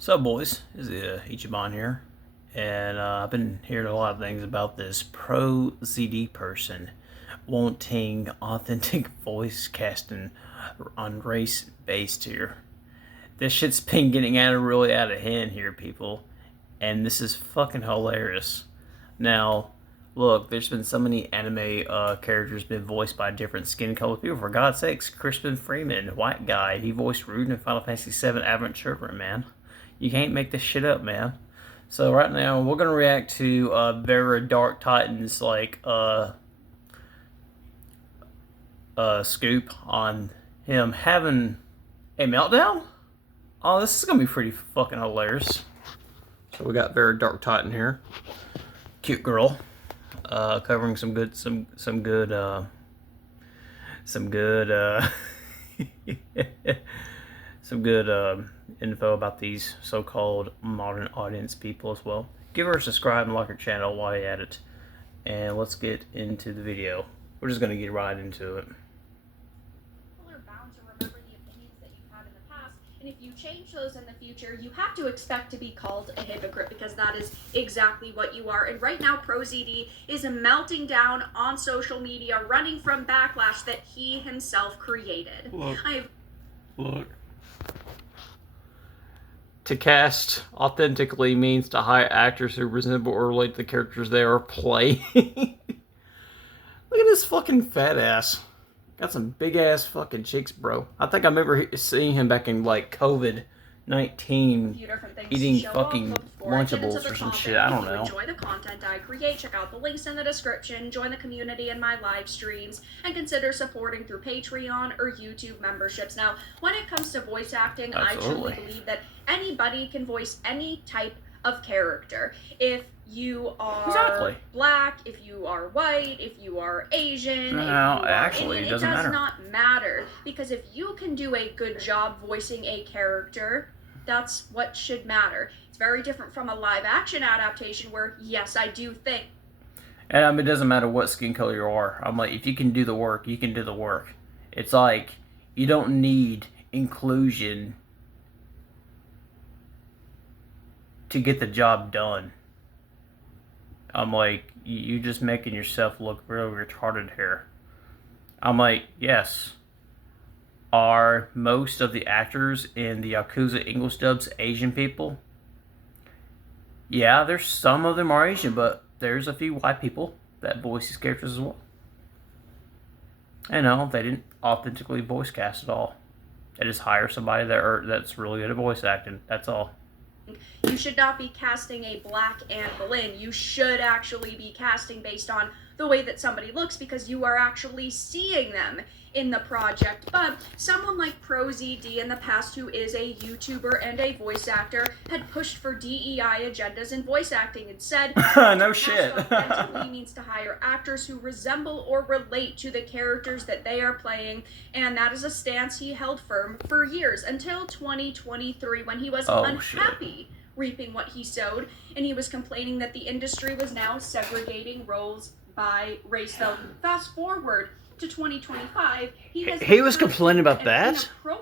So, boys, this is Ichiban here, and I've been hearing a lot of things about this Prozd person wanting authentic voice casting on race based here. This shit's been getting really out of hand here, people, and this is fucking hilarious. Now, look, there's been so many anime characters been voiced by different skin color people. For God's sakes, Crispin Freeman, white guy, he voiced Rude in Final Fantasy VII Aberrant Children, man. You can't make this shit up, man. So right now we're gonna react to Vera Dark Titan's scoop on him having a meltdown. Oh, this is gonna be pretty fucking hilarious. So we got Vera Dark Titan here, cute girl, covering some good some good info about these so-called modern audience people as well. Give her a subscribe and like her channel while you're at it. And let's get into the video. We're just going to get right into it. People are bound to remember the opinions that you've had in the past, and if you change those in the future, you have to expect to be called a hypocrite, because that is exactly what you are. And right now, Prozd is melting down on social media, running from backlash that he himself created. Look. To cast authentically means to hire actors who resemble or relate to the characters they are playing. Look at this fucking fat ass. Got some big ass fucking cheeks, bro. I think I remember seeing him back in like COVID-19 eating fucking Lunchables or some shit. I don't know. Enjoy the content I create. Check out the links in the description. Join the community in my live streams, and consider supporting through Patreon or YouTube memberships. Now, when it comes to voice acting, Absolutely. I truly believe that anybody can voice any type of character. If you are black, if you are white, if you are Asian, no, actually, it doesn't matter. Not matter, because if you can do a good job voicing a character, that's what should matter. It's very different from a live action adaptation where, yes, I do think. And it doesn't matter what skin color you are. I'm like, if you can do the work, you can do the work. It's like, you don't need inclusion to get the job done. I'm like, you're just making yourself look real retarded here. I'm like, yes. Are most of the actors in the Yakuza English dubs Asian people? Yeah, there's some of them are Asian, but there's a few white people that voice these characters as well. And no, they didn't authentically voice cast at all. They just hire somebody that's really good at voice acting. That's all. You should not be casting a black Anne Boleyn. You should actually be casting based on the way that somebody looks, because you are actually seeing them in the project. But someone like Prozd in the past, who is a YouTuber and a voice actor, had pushed for DEI agendas in voice acting and said, no shit. authentically means to hire actors who resemble or relate to the characters that they are playing, and that is a stance he held firm for years, until 2023, when he was unhappy reaping what he sowed, and he was complaining that the industry was now segregating roles by race. So fast forward to 2025, he was complaining about that, role,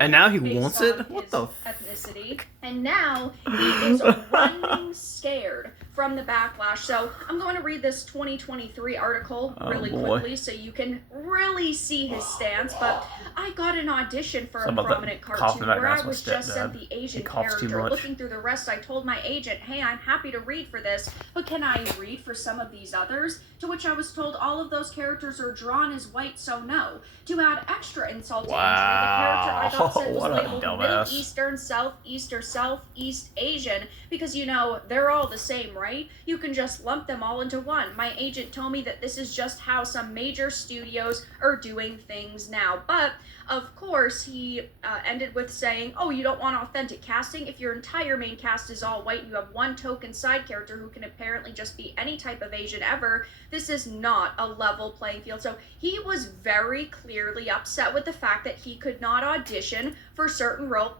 and now he wants it. What the ethnicity? And now he is running scared from the backlash. So I'm going to read this 2023 article really quickly, so you can really see his stance. But I got an audition for a prominent cartoon where I was just sent the Asian character. Looking through the rest, I told my agent, hey, I'm happy to read for this, but can I read for some of these others? To which I was told all of those characters are drawn as white, so no. To add extra insult to injury, the character I got sent was labeled Middle Eastern, Southeast, or Southeast Asian, because, you know, they're all the same, right? You can just lump them all into one. My agent told me that this is just how some major studios are doing things now. But, of course, he ended with saying, oh, you don't want authentic casting? If your entire main cast is all white and you have one token side character who can apparently just be any type of Asian ever, this is not a level playing field. So he was very clearly upset with the fact that he could not audition for certain roles.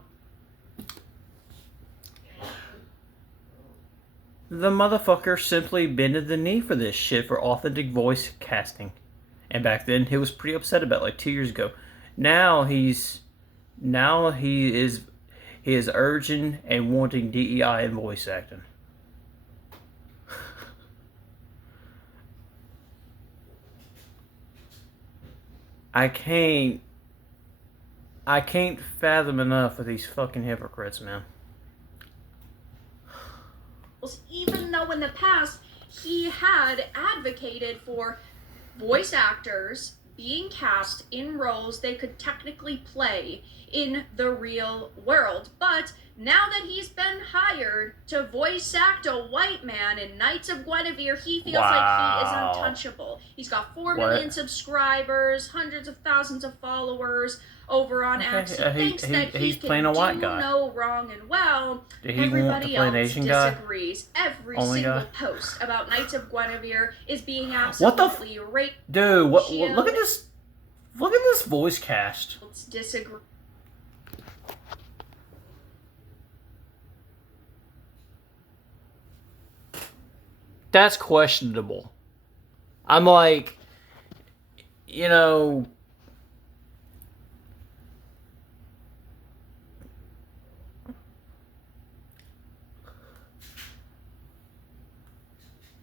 The motherfucker simply bended the knee for this shit for authentic voice casting. And back then, he was pretty upset about it, like 2 years ago. Now he is He is urging and wanting DEI in voice acting. I can't fathom enough of these fucking hypocrites, man. Even though in the past he had advocated for voice actors being cast in roles they could technically play in the real world. But now that he's been hired to voice act a white man in Knights of Guinevere, he feels like he is untouchable. He's got 4 million subscribers, hundreds of thousands of followers over on X. He thinks that he's playing a white guy. No wrong and well. Everybody else disagrees. Every single post about Knights of Guinevere is being absolutely raped. Dude, look at this. Look at this voice cast. Let's disagree. That's questionable. I'm like, you know,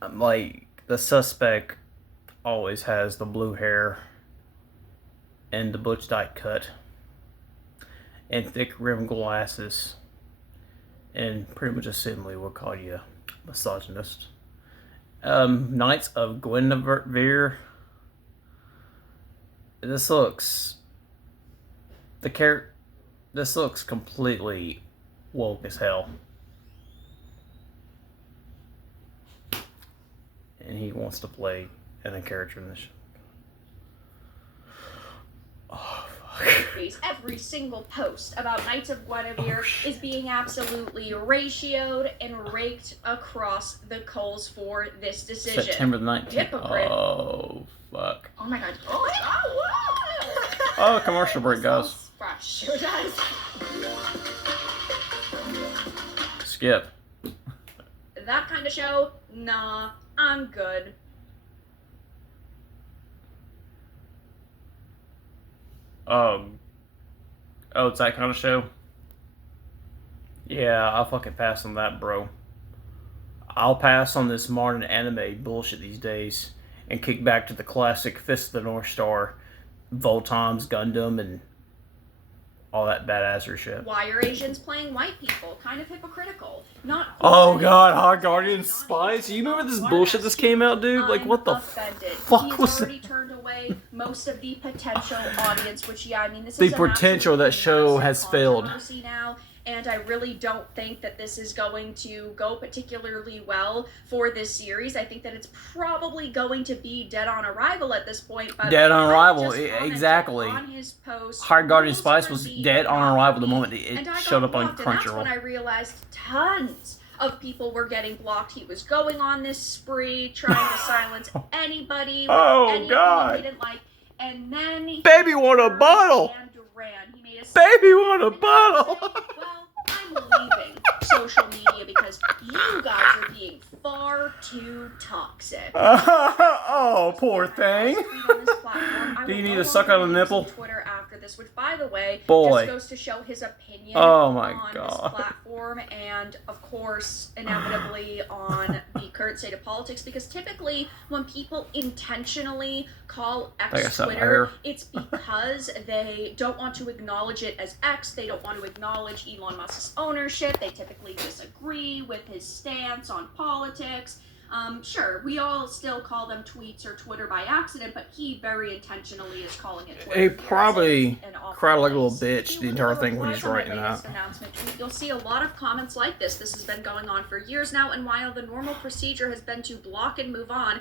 I'm like, the suspect always has the blue hair and the butch dyke cut and thick rimmed glasses, and pretty much assumably we'll call you a misogynist. Knights of Guinevere. This looks completely woke as hell. And he wants to play a character in this show. Oh, fuck. Every single post about Knights of Guinevere is being absolutely ratioed and raked across the coals for this decision. September 19th. Hypocrite. Oh, fuck. Oh my god. Oh, oh, commercial break, guys. Sure does. Skip. That kind of show? Nah, I'm good. Oh, it's that kind of show? Yeah, I'll fucking pass on that, bro. I'll pass on this modern anime bullshit these days and kick back to the classic Fist of the North Star, Voltons, Gundam, and all that badasser shit. Why are Asians playing white people? Kind of hypocritical. Not. Oh god, Hard Guardian Spice. You remember this bullshit this came out, dude? Like, what the fuck was that? He's already turned away most of the potential audience, which, yeah, I mean, this the is potential that show has failed. Now, and I really don't think that this is going to go particularly well for this series. I think that it's probably going to be dead on arrival at this point. But dead on arrival, exactly. On his post, Hard Guardian Spice was dead on arrival the moment it showed up on Crunchyroll. And that's when I realized tons of people were getting blocked. He was going on this spree, trying to silence anybody with anything he didn't like. And then he Baby want a bottle! He made a Baby want a bottle! Well, I'm leaving social media because you guys are being far too toxic. Oh, poor thing. Do you need to suck on a nipple? Twitter after this, which, by the way, Boy. just goes to show his opinion oh my on God. this platform and, of course, inevitably on the current state of politics. Because typically, when people intentionally call X Twitter, it's because they don't want to acknowledge it as X. They don't want to acknowledge Elon Musk's ownership. They typically disagree with his stance on politics. Sure, we all still call them tweets or Twitter by accident, but he very intentionally is calling it Twitter. He probably cried like a little bitch the entire thing when he's writing that. You'll see a lot of comments like this. This has been going on for years now, and while the normal procedure has been to block and move on,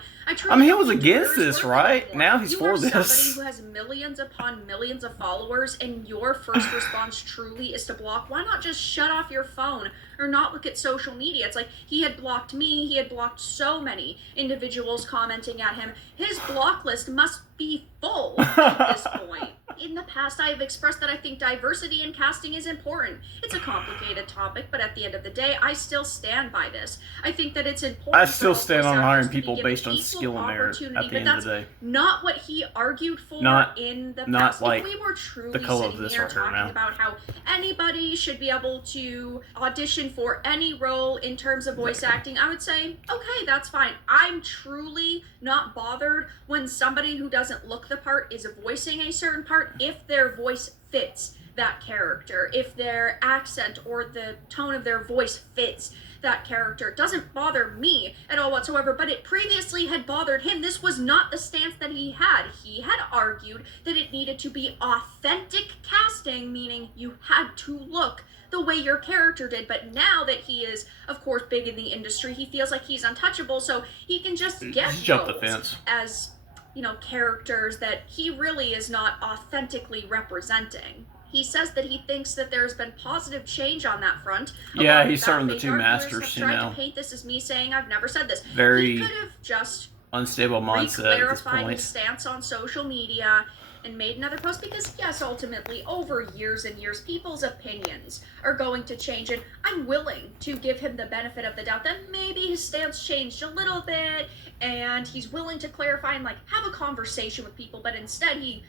I mean, he was against this, right? Now he's for this. Somebody who has millions upon millions of followers, and your first response truly is to block. Why not just shut off your phone or not look at social media? It's like he had blocked me. He had blocked so many individuals commenting at him. His block list must be full at this point. In the past, I have expressed that I think diversity in casting is important. It's a complicated topic, but at the end of the day, I still stand by this. I think that it's important. I still stand on hiring people based on skill and merit at the end of the day. Not what he argued for in the past. Not like if we were truly the color of sitting this here right here talking now. about how anybody should be able to audition for any role in terms of voice acting, I would say, okay, that's fine. I'm truly not bothered when somebody who doesn't look the part is voicing a certain part if their voice fits that character, if their accent or the tone of their voice fits that character. It doesn't bother me at all whatsoever, but it previously had bothered him. This was not the stance that he had. He had argued that it needed to be authentic casting, meaning you had to look the way your character did. But now that he is, of course, big in the industry, he feels like he's untouchable, so he can just get jump the fence as, you know, characters that he really is not authentically representing. He says that he thinks that there's been positive change on that front. Yeah, he's serving the two masters, you know. To paint this as me saying I've never said this. Very he could have just unstable mindset at this point. His stance on social media and made another post, because yes, ultimately, over years and years, people's opinions are going to change, and I'm willing to give him the benefit of the doubt that maybe his stance changed a little bit, and he's willing to clarify and like have a conversation with people, but instead he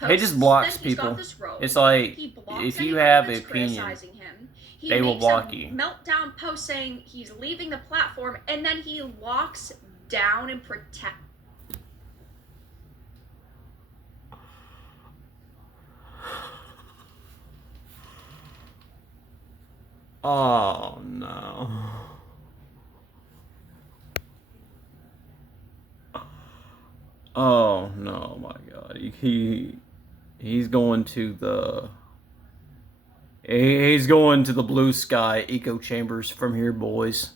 just blocks people. It's like, if you have an opinion, they will block you. Meltdown post saying he's leaving the platform, and then he locks down and protect. Oh no. Oh no, my God. He's going to the blue sky echo chambers from here, boys.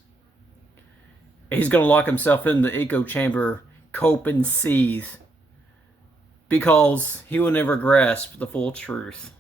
He's gonna lock himself in the echo chamber, cope and seethe, because he will never grasp the full truth.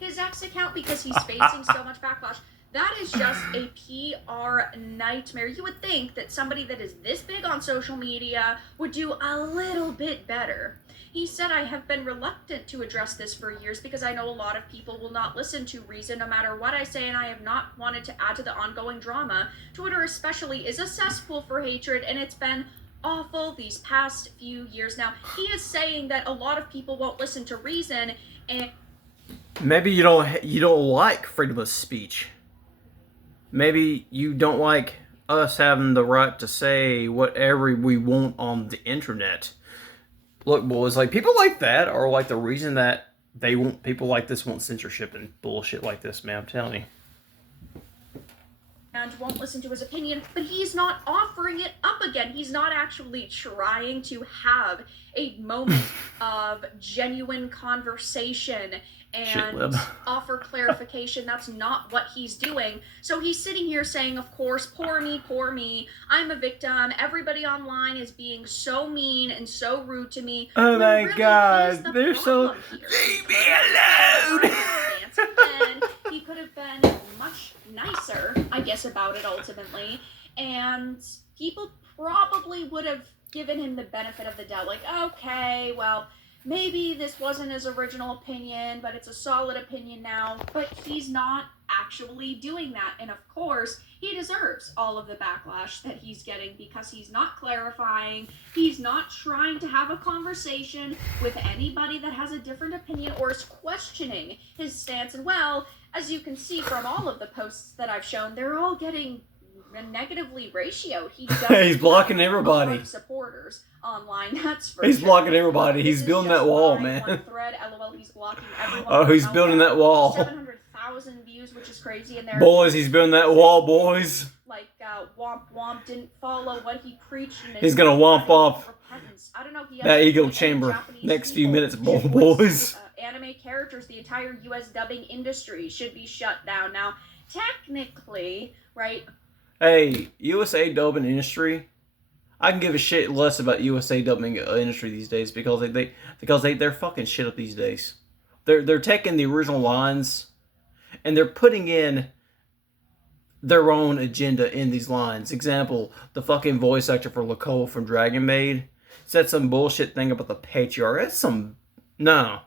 His X account because he's facing so much backlash. That is just a PR nightmare. You would think that somebody that is this big on social media would do a little bit better. He said, I have been reluctant to address this for years because I know a lot of people will not listen to reason no matter what I say, and I have not wanted to add to the ongoing drama. Twitter especially is a cesspool for hatred, and it's been awful these past few years now. He is saying that a lot of people won't listen to reason, and maybe you don't like freedom of speech. Maybe you don't like us having the right to say whatever we want on the internet. Look, boys, like, people like that are like the reason that people like this want censorship and bullshit like this, man. I'm telling you. And won't listen to his opinion, but he's not offering it up again. He's not actually trying to have a moment of genuine conversation and offer clarification. That's not what he's doing. So he's sitting here saying, of course, poor me, I'm a victim, everybody online is being so mean and so rude to me. Oh my really God, they're so... Leave me alone! And he could have been much nicer, I guess, about it ultimately, and people probably would have given him the benefit of the doubt, like, okay, well, maybe this wasn't his original opinion, but it's a solid opinion now. But he's not actually doing that, and of course, he deserves all of the backlash that he's getting because he's not clarifying, he's not trying to have a conversation with anybody that has a different opinion or is questioning his stance. And well, as you can see from all of the posts that I've shown, they're all getting negatively ratioed. He's blocking everybody. Supporters online, that's for He's sure. blocking everybody. He's building that wall, man. One thread, LOL, he's blocking everyone. Oh, he's building that wall. 700,000 views, which is crazy. And there, boys, he's building that wall, boys. Like Womp Womp didn't follow what he preached. He's gonna womp off I don't know. that ego chamber next few minutes, boys. Anime characters, the entire U.S. dubbing industry should be shut down. Now, technically, right? Hey, USA dubbing industry, I can give a shit less about USA dubbing industry these days because they're fucking shit up these days. They're taking the original lines and they're putting in their own agenda in these lines. Example, the fucking voice actor for Lacole from Dragon Maid said some bullshit thing about the patriarch. That's some... No.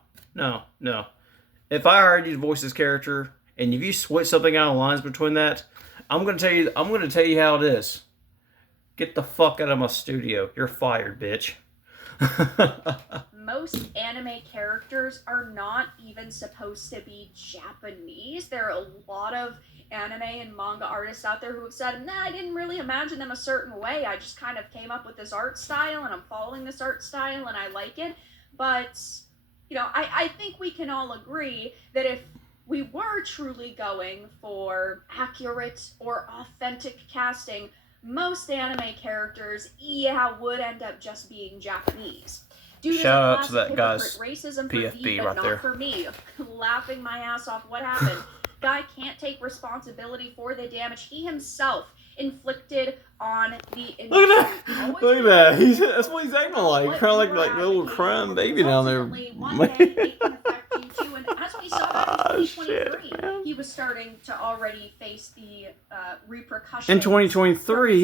If I hired you to voice this character, and if you switch something out of lines between that, I'm gonna tell you how it is. Get the fuck out of my studio. You're fired, bitch. Most anime characters are not even supposed to be Japanese. There are a lot of anime and manga artists out there who have said, nah, I didn't really imagine them a certain way. I just kind of came up with this art style, and I'm following this art style, and I like it. But, you know, I think we can all agree that if we were truly going for accurate or authentic casting, most anime characters, would end up just being Japanese. Shout out to that guy's racism PFB but right not there. For me, laughing my ass off. What happened? Guy can't take responsibility for the damage he himself inflicted on the industry. Look at that! Look at that! That's what he's acting like. Kind of like the little crying baby down there. One day, it can affect you too, and as we saw in 2023, he was starting to already face the repercussions. In 2023,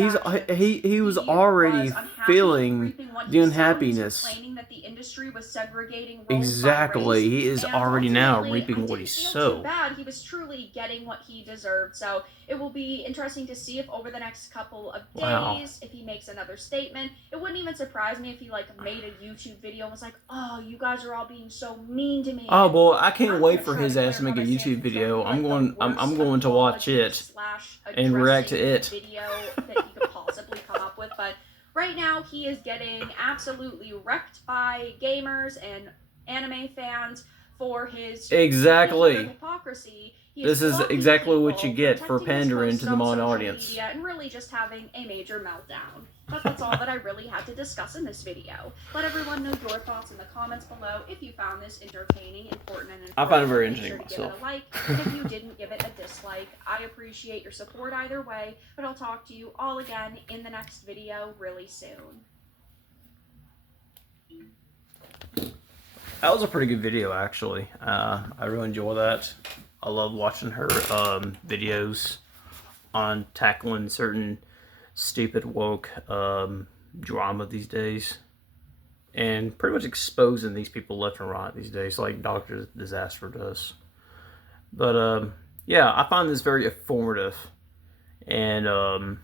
he was already feeling the unhappiness. Complaining that the industry was segregating roles Exactly, by race, he is already now reaping what he sowed. Bad. He was truly getting what he deserved. So it will be interesting to see if over the next couple of days, if he makes another statement. It wouldn't even surprise me if he made a YouTube video and was like, "Oh, you guys are all being so mean to me." Oh boy, I can't wait for his ass to make a YouTube video. I'm going to watch it and react to it. Video that he could possibly come up with, but right now he is getting absolutely wrecked by gamers and anime fans for his hypocrisy. This is exactly what you get for pandering to the modern audience. And really just having a major meltdown. But that's all that I really had to discuss in this video. Let everyone know your thoughts in the comments below. If you found this entertaining, important, and informative, I found it very interesting myself. Give it a like. And if you didn't, give it a dislike. I appreciate your support either way. But I'll talk to you all again in the next video really soon. That was a pretty good video, actually. I really enjoy that. I love watching her videos on tackling certain stupid woke drama these days, and pretty much exposing these people left and right these days, like Dr. Disaster does. But yeah, I find this very informative and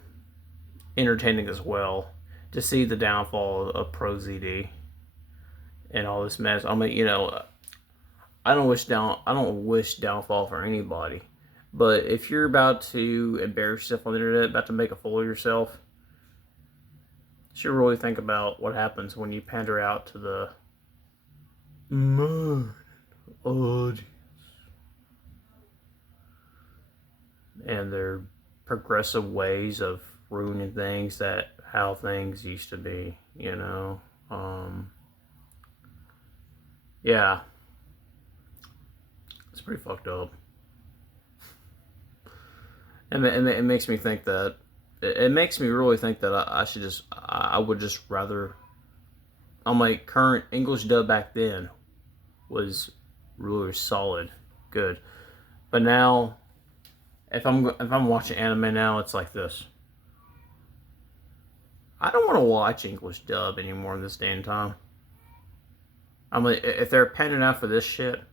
entertaining as well to see the downfall of Prozd and all this mess. I mean, you know, I don't wish downfall for anybody. But if you're about to embarrass yourself on the internet, about to make a fool of yourself, you should really think about what happens when you pander out to the modern audience and their progressive ways of ruining things, how things used to be, you know. Yeah. It's pretty fucked up. And it makes me think that, it makes me really think that I would just rather, on my current English dub back then was really solid, good. But now, if I'm watching anime now, it's like this. I don't want to watch English dub anymore in this day and time. I mean, if they're panning out for this shit,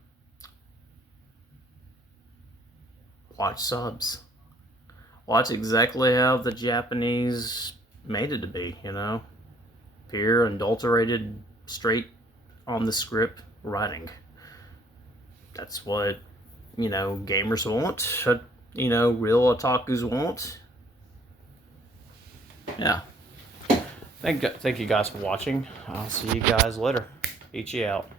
watch subs. Watch exactly how the Japanese made it to be, you know? Pure, adulterated, straight on the script writing. That's what, you know, gamers want. You know, real otakus want. Yeah. Thank you guys for watching. I'll see you guys later. Eat you out.